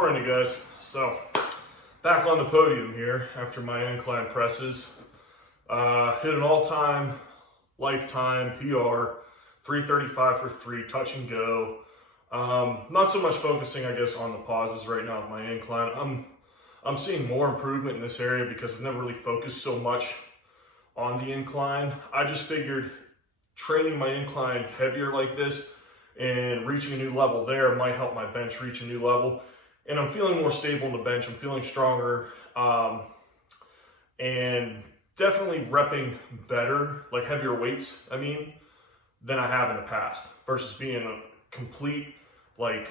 Morning, you guys. So, back on the podium here after my incline presses. Hit an all-time, lifetime PR, 335 for 3, touch and go. Not so much focusing, I guess, on the pauses right now with my incline. I'm seeing more improvement in this area because I've never really focused so much on the incline. I just figured training my incline heavier like this and reaching a new level there might help my bench reach a new level. And I'm feeling more stable in the bench. I'm feeling stronger, and definitely repping better, like heavier weights, than I have in the past, versus being a complete, like,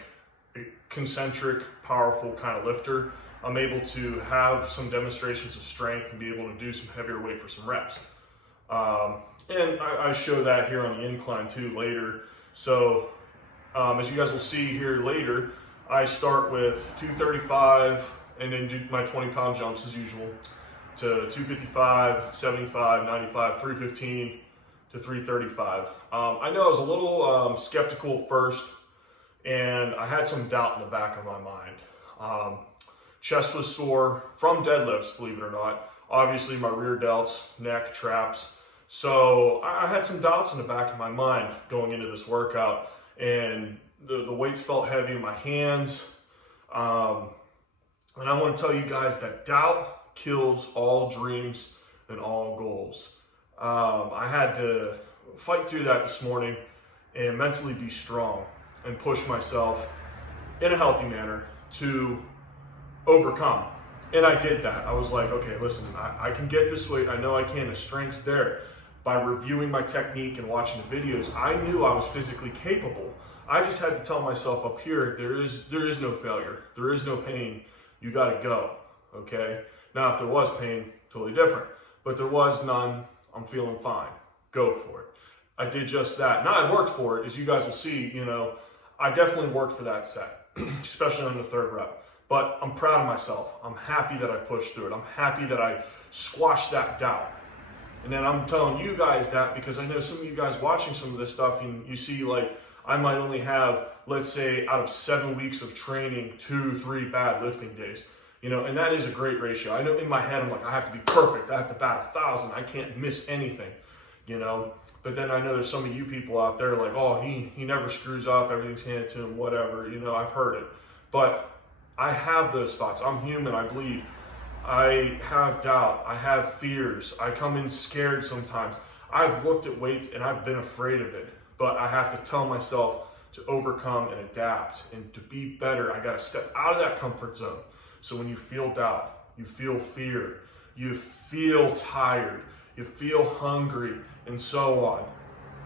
concentric, powerful kind of lifter. I'm able to have some demonstrations of strength and be able to do some heavier weight for some reps. And I show that here on the incline too later. So as you guys will see here later, I start with 235 and then do my 20-pound jumps as usual to 255, 75, 95, 315 to 335. I know I was a little skeptical at first, and I had some doubt in the back of my mind. Chest was sore from deadlifts, believe it or not. Obviously my rear delts, neck, traps. So I had some doubts in the back of my mind going into this workout, and the weights felt heavy in my hands. And I want to tell you guys that doubt kills all dreams and all goals. I had to fight through that this morning and mentally be strong and push myself in a healthy manner to overcome. And I did that. I was like, okay, listen, I can get this weight. I know I can. The strength's there. By reviewing my technique and watching the videos, I knew I was physically capable. I just had to tell myself up here, there is no failure. There is no pain. You got to go, okay? Now, if there was pain, totally different. But there was none. I'm feeling fine. Go for it. I did just that. Now I worked for it. As you guys will see, I definitely worked for that set, especially on the third rep. But I'm proud of myself. I'm happy that I pushed through it. I'm happy that I squashed that doubt. And then I'm telling you guys that because I know some of you guys watching some of this stuff, and you see, like, I might only have, let's say, out of 7 weeks of training, 2-3 bad lifting days. And that is a great ratio. I know in my head, I'm like, I have to be perfect. I have to bat 1,000. I can't miss anything, But then I know there's some of you people out there like, oh, he never screws up. Everything's handed to him, whatever. I've heard it. But I have those thoughts. I'm human. I bleed. I have doubt. I have fears. I come in scared sometimes. I've looked at weights and I've been afraid of it. But I have to tell myself to overcome and adapt. And to be better, I got to step out of that comfort zone. So when you feel doubt, you feel fear, you feel tired, you feel hungry, and so on,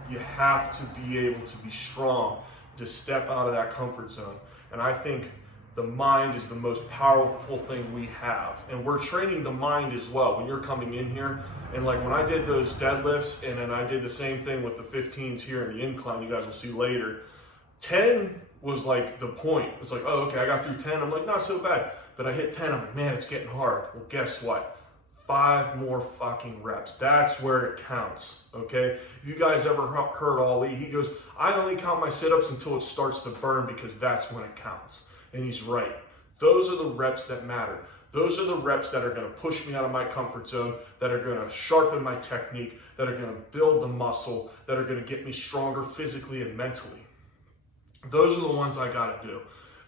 you have to be able to be strong to step out of that comfort zone. And I think the mind is the most powerful thing we have. And we're training the mind as well when you're coming in here. And like when I did those deadlifts, and then I did the same thing with the 15s here in the incline, you guys will see later, 10 was like the point. It's like, oh, okay, I got through 10. I'm like, not so bad. But I hit 10, I'm like, man, it's getting hard. Well, guess what? 5 more fucking reps. That's where it counts, okay? If you guys ever heard Ali, he goes, I only count my sit-ups until it starts to burn because that's when it counts. And he's right. Those are the reps that matter. Those are the reps that are going to push me out of my comfort zone, that are going to sharpen my technique, that are going to build the muscle, that are going to get me stronger physically and mentally. Those are the ones I got to do.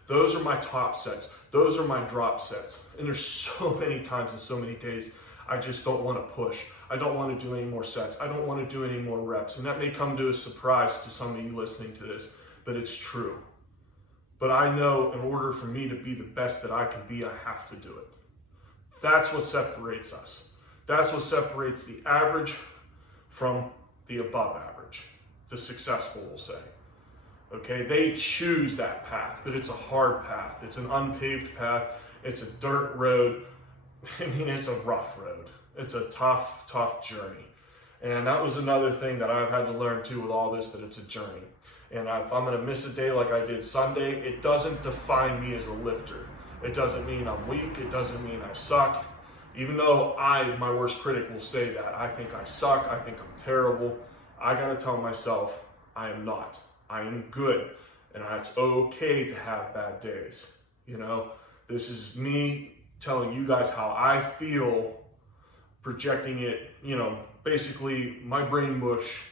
Those are my top sets. Those are my drop sets. And there's so many times and so many days I just don't want to push. I don't want to do any more sets. I don't want to do any more reps. And that may come to a surprise to some of you listening to this, but it's true. But I know in order for me to be the best that I can be, I have to do it. That's what separates us. That's what separates the average from the above average, the successful, we'll say. Okay, they choose that path, but it's a hard path. It's an unpaved path. It's a dirt road. It's a rough road. It's a tough, tough journey. And that was another thing that I've had to learn too with all this, that it's a journey. And if I'm going to miss a day like I did Sunday, it doesn't define me as a lifter. It doesn't mean I'm weak. It doesn't mean I suck. Even though my worst critic, will say that. I think I suck. I think I'm terrible. I got to tell myself I am not. I am good. And it's okay to have bad days. You know, this is me telling you guys how I feel, projecting it, you know, basically my brain mush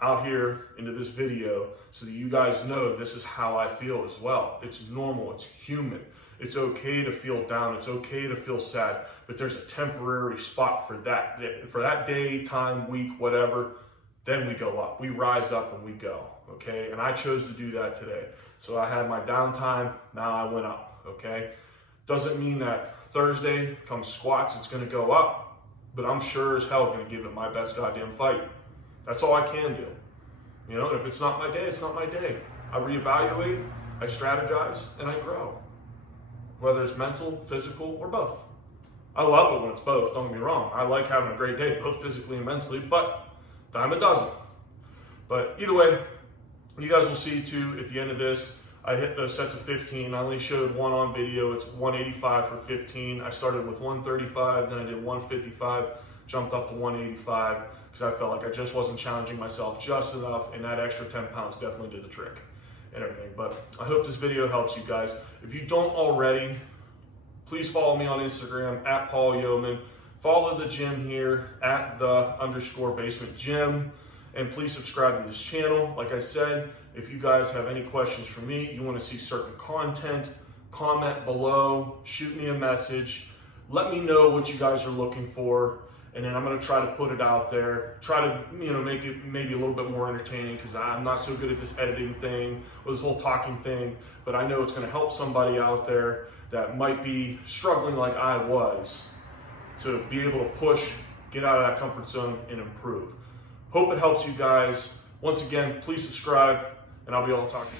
out here into this video so that you guys know this is how I feel as well. It's normal, it's human. It's okay to feel down, it's okay to feel sad, but there's a temporary spot for that day, time, week, whatever. Then we go up, we rise up and we go, okay? And I chose to do that today. So I had my downtime, now I went up, okay? Doesn't mean that Thursday comes squats, it's gonna go up, but I'm sure as hell gonna give it my best goddamn fight. That's all I can do. You know, and if it's not my day, it's not my day. I reevaluate, I strategize, and I grow. Whether it's mental, physical, or both. I love it when it's both, don't get me wrong. I like having a great day, both physically and mentally, but dime a dozen. But either way, you guys will see too at the end of this, I hit the sets of 15. I only showed one on video. It's 185 for 15. I started with 135, then I did 155, jumped up to 185 because I felt like I just wasn't challenging myself just enough, and that extra 10 pounds definitely did the trick and everything. But I hope this video helps you guys. If you don't already, please follow me on Instagram at Paul Yeoman. Follow the gym here at _basement gym. And please subscribe to this channel. Like I said, if you guys have any questions for me, you want to see certain content, comment below, shoot me a message. Let me know what you guys are looking for. And then I'm going to try to put it out there. Try to, you know, make it maybe a little bit more entertaining because I'm not so good at this editing thing or this whole talking thing. But I know it's going to help somebody out there that might be struggling like I was to be able to push, get out of that comfort zone, and improve. Hope it helps you guys. Once again, please subscribe, and I'll be all talking.